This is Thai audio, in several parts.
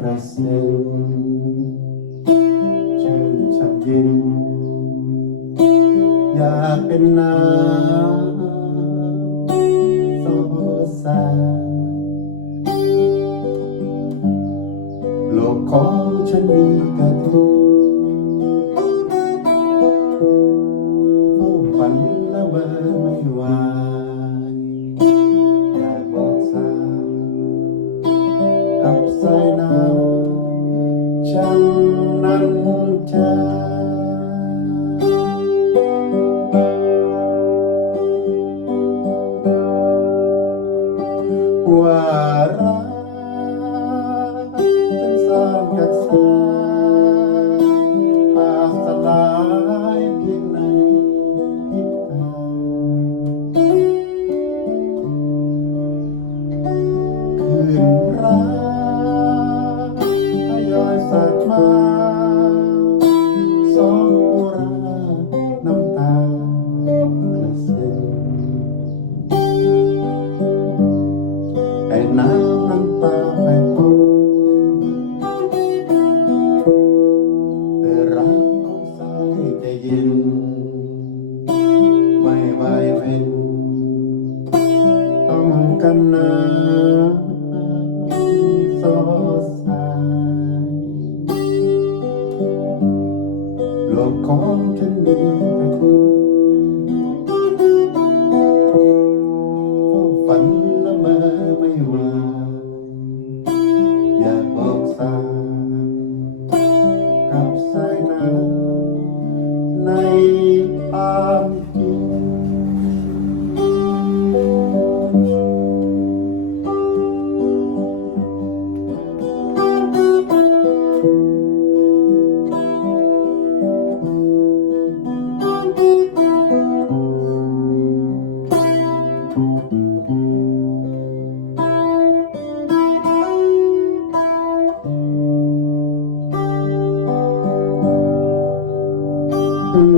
กระเซ็นชื่นช่ำเย็นอยากเป็นน้ำสดใสโลกของฉันมีแต่เธอเฝ้าฝันและเบอไม่ไหวอ ส ของฉันมีแต่เธ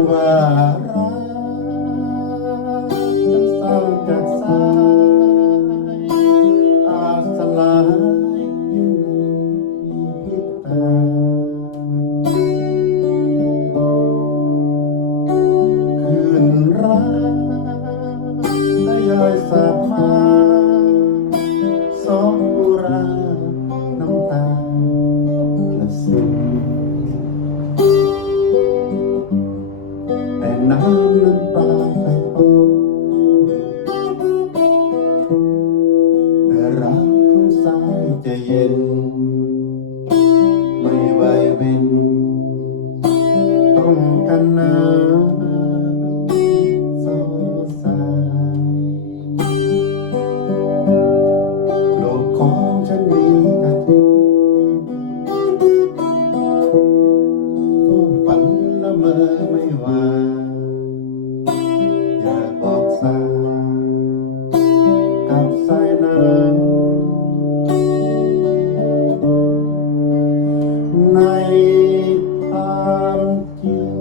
วารักสร้างจากสายอาสลายอยู่ในพิษคืนรักและย่อยสามสองบุรา เมอไม่ว่าอยากบอกสากับสายน้ำในความจริง